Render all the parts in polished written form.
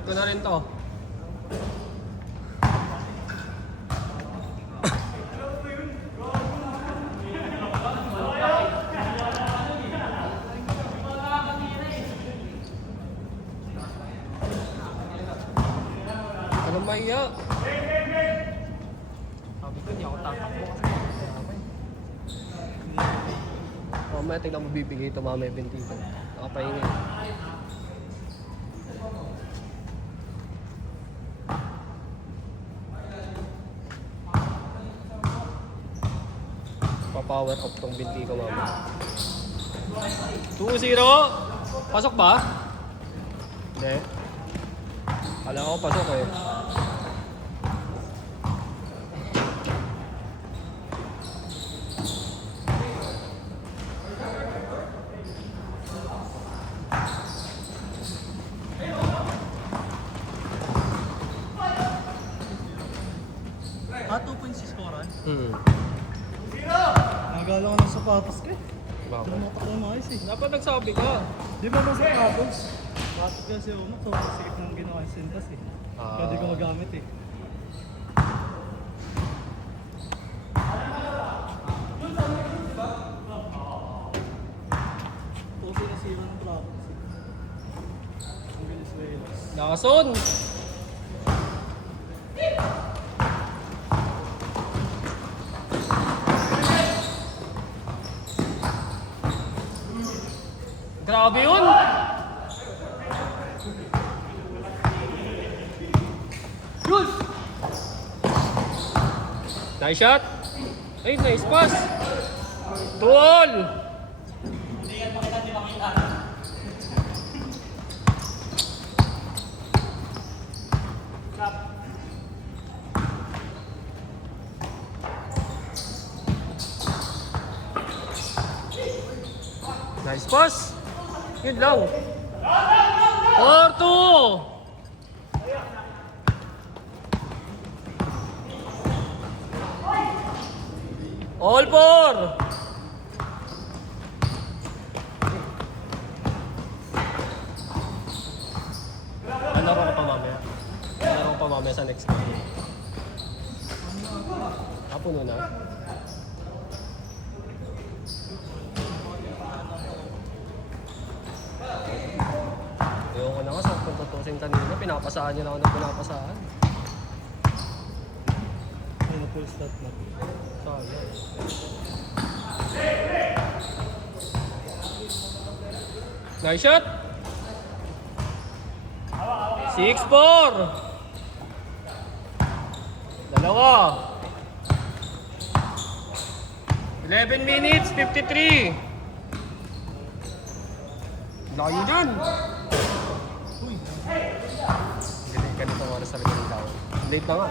Start ko na rin to. Anong mahiya? Sabi ko, hindi ako tatakbo kasi. Mamaya tignan mo bibigay ito mamaya 20 ko. Nakapahinga. Pa-power off tong binti ko mamaya. 2-0. Pasok ba? Hindi. Kala ko pasok eh. Ah, 2.6 scorean? Nagala ko ng sapatos ka. Bakit? Dumatak ko ng ayos eh. Dapat nagsabi ka. Di ba ng sapatos? Bakit kasi ako sobrang sikip ng ginawa yung sintas eh. Kaya di ko magamit eh. Puso na sila ng Province eh. Ang Venezuela. Nakason! Grabe yun! Good! Nice shot! Ay, nice pass! 2-all! Nice pass! Yun lang. 4-2! All four! Laro ko pa mamaya. Laro ko pa mamaya sa next game. Puno na. Ayoko na nga sa pagtutusin kanina. Pinapasaan niya lang ako ng pinapasaan. Ay, na-full start na. Sayang. Nice shot! 6-4! Dalawa! 11 minutes, 53! Layo dyan! Uy! Ganitong oras talaga ng layo. Late na nga.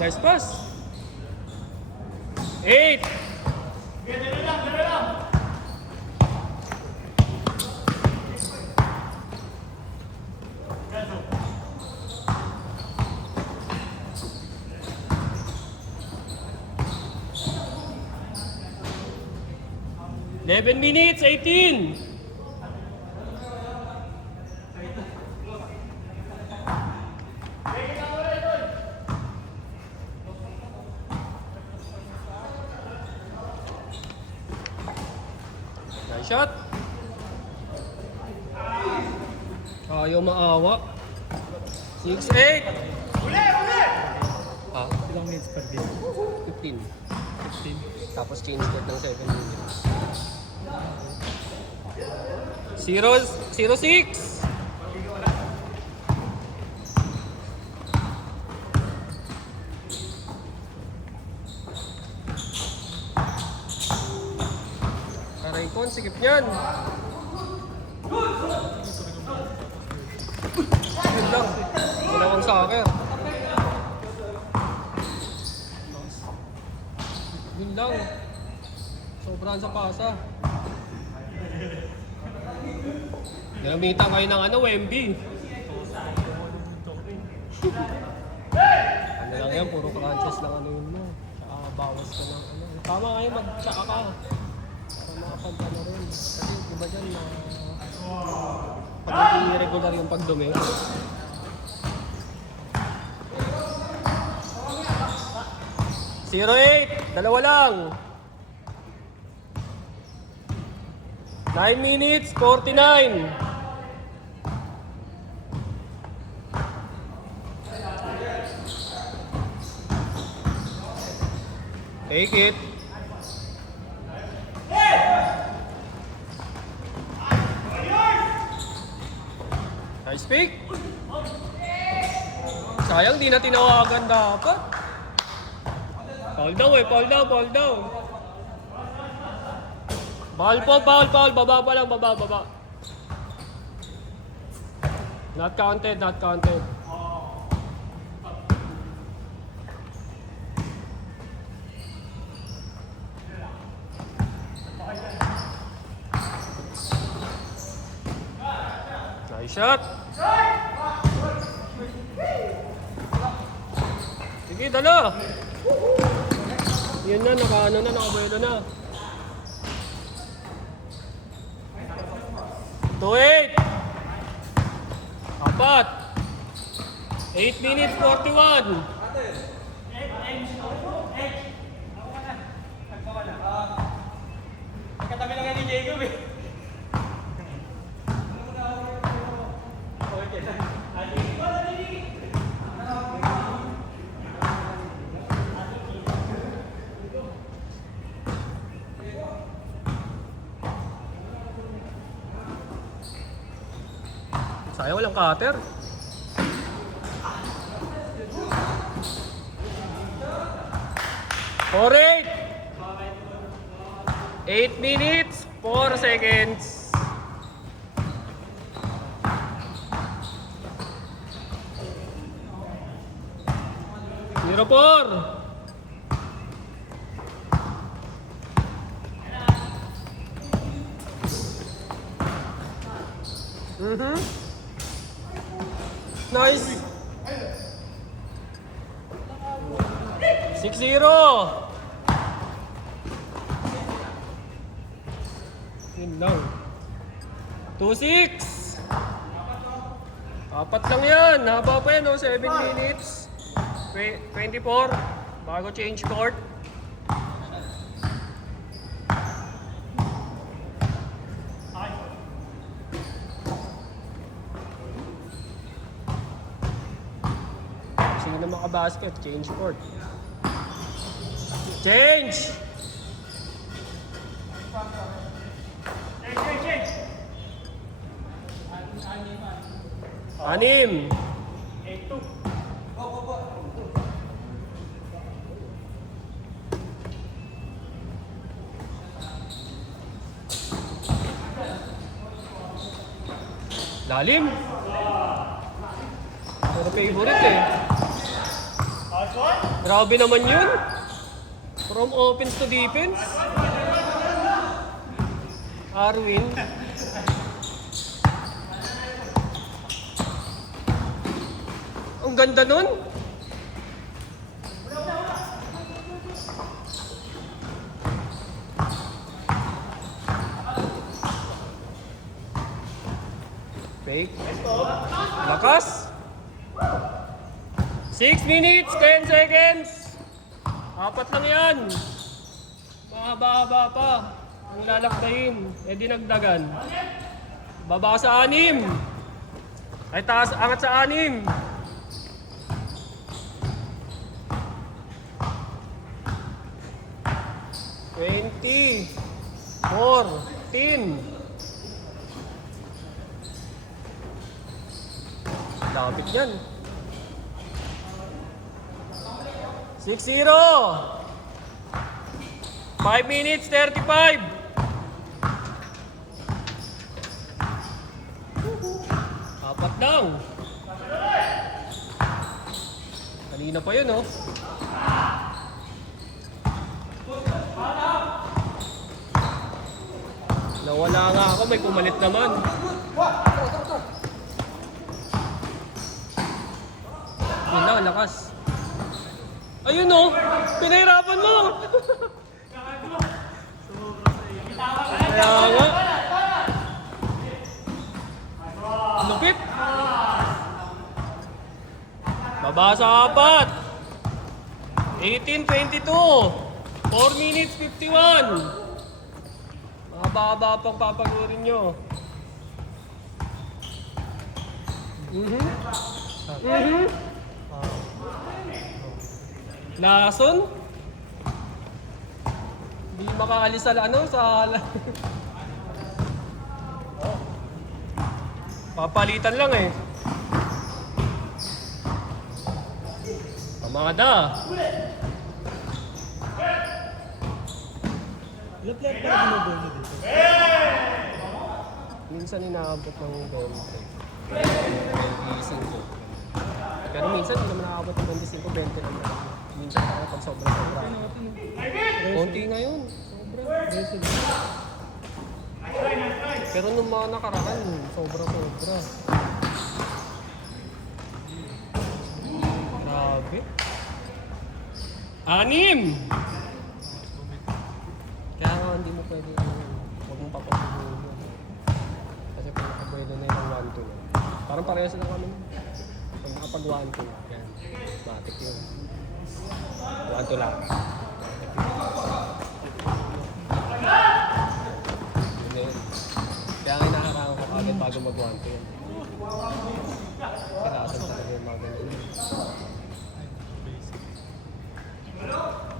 Nice pass! 8! Eleven minutes, 18! Nice shot! Ayaw maawa. 6-8! Ah, Ilang minutes per game? 15. 15. Tapos change code ng 7 minutes. 0-6! Karaycon, sikip yan! Yun lang. Dalawang soccer. Yun lang. Sobrang sa pasa. Namitan kayo ng ano, Wemby. Ano lang yan, puro crunches lang ano yun mo. Tsaka bawas ka ng ano. Tama kayo, mag-tsaka ka. Para makapanta na rin. Kasi diba dyan, Pag hindi regular yung pagdumi. Zero eight, dalawa lang. 9 minutes, 49. Take it. Nice pick. Sayang di na tinawagan dapat. Foul daw eh, foul daw, foul daw. Foul po, foul, foul. Baba pa lang, baba. Not counted, not counted. Nice shot. Sige, dala. Yun na, nakabuelo na. 2-8. Apat. 8 minutes 41. Katabi lang yan ni Jacob eh. Sayang walang cutter. For 8 minutes, 4 seconds. Zero 4. Nice. 6-0. Yun lang. 2-6. Apat lang yan. Haba pa yan, 7 minutes. 24. Bago change court. Sino na makabasket? Change court. Change! Anim. 8-2. Lalim. Pero favorite eh. Grabe naman yun. From offense to defense. Arwin. Ang ganda nun. Fake. Lakas. 6 minutes, 10 seconds. Apat lang yan. Mahaba-haba pa. Ang lalakbayin. Eh dinagdagan. Baba sa 6. Ay taas, angat sa 6. Twenty. 14. Lapit yan. 6-0. 5 minutes, 35. Apat lang. Kanina pa yun, oh. Nawala nga ako, may pumalit naman. Yun lang, lakas. Ayun oh, pinahirapan mo. Kaya nga. Baba sa 4. 18-22. 4 minutes 51. Mababa pang papagurin nyo. Lason? Hindi makaalis sa papalitan lang eh. Pamada. Lahat pa ginagawa mo dito. Minsan inaabot ng 20. Gising ko. Pero minsan hindi naman nakaabot ng 25, 20 lang. Minsan ako pag sobra-sobra. Konti ngayon. Sobra. Pero nung mga nakaraan, sobra-sobra. Grabe. 6! Kaya nga hindi mo pwede, huwag mong papaguhin yun. Kasi pag nakapwede na yung 1-2. Parang pareho sila kami. Pag nakapag 1-2, yan. Matik yun. 1-2 lang. Yun yun. Kaya nga inaharangan ko agad bago mag 1-2 yan. Kirasan talaga yung mga ganyan.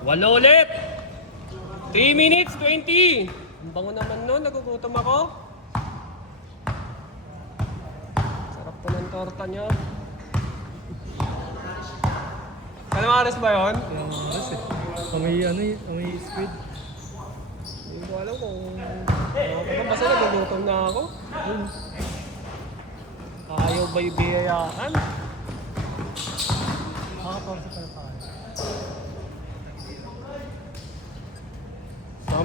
8 ulit! 3 minutes 20! Ang bango naman nun, nagugutom ako. Sarap po ng torta niya. Anong oras ba yun? Kaya nga oras eh. Amoy squid. Hindi ko alam kung... Basta nagugutom na ako. Ayaw ba yung biyayaan? Makatorsa tayo tayo. 10!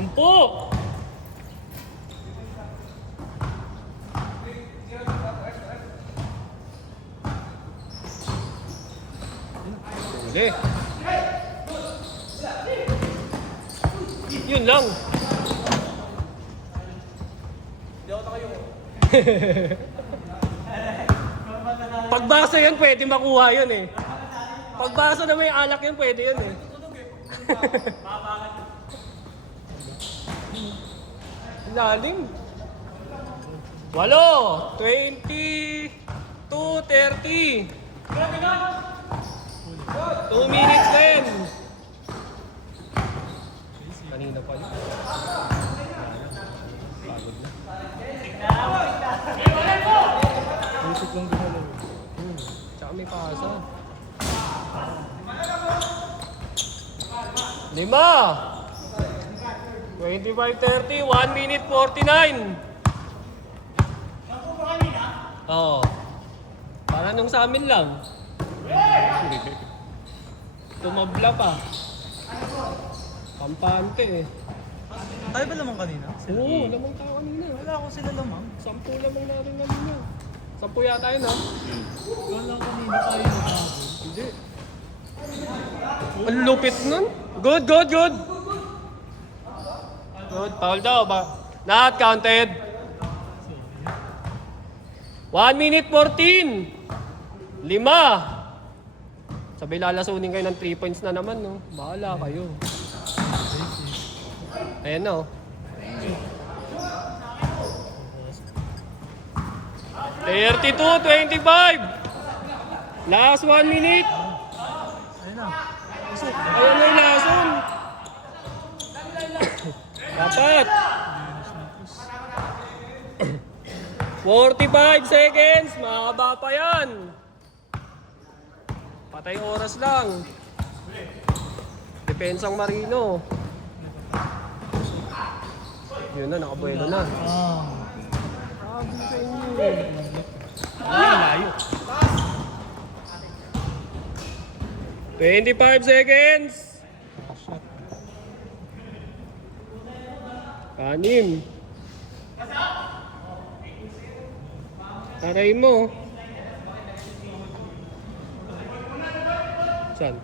Huli. Yun lang. Pagbasa yan, pwede makuha yun eh. Pagbasa na may alak yun, pwede yun eh. Lalim. 8, 20, 2:30. 2 minutes din. Kanina pa yun. Pagod na. Basic lang ginalaw. Tsaka may pasa. 5. 25-30, 1 minute 49. Oo. Para nung sa amin lang. Tumabla pa. Kampante eh. Tayo ba lamang kanina? Oo, lamang tao kanina. Wala ako sila lamang. 10 lamang natin kanina. 10 yata yun ha? Wala kanina tayo nagkabot. Hindi. Ang lupit nun. Good, good, good. Good, foul daw ba? Not counted. 1 minute 14. 5. Sabi lalasunin kayo ng 3 points na naman, no? Bahala kayo. Ayan, no? $32-25. Last 1 minute. Ayun na. Ayan na yung lason. Dapat. 45 seconds. Mahaba pa yan. Patay oras lang. Depensang Marino. Yun na, nakabuelo na. Sabi sa inyo eh. Layo. 25 seconds. Anim. Aray mo. Saan?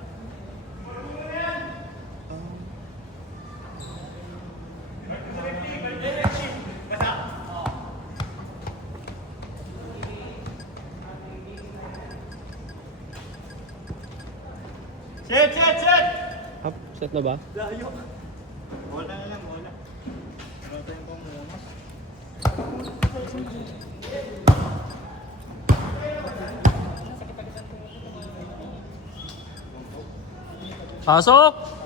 Up, set na ba? Layo. Bola na lang, bola. Batayin ko muna. Pasok!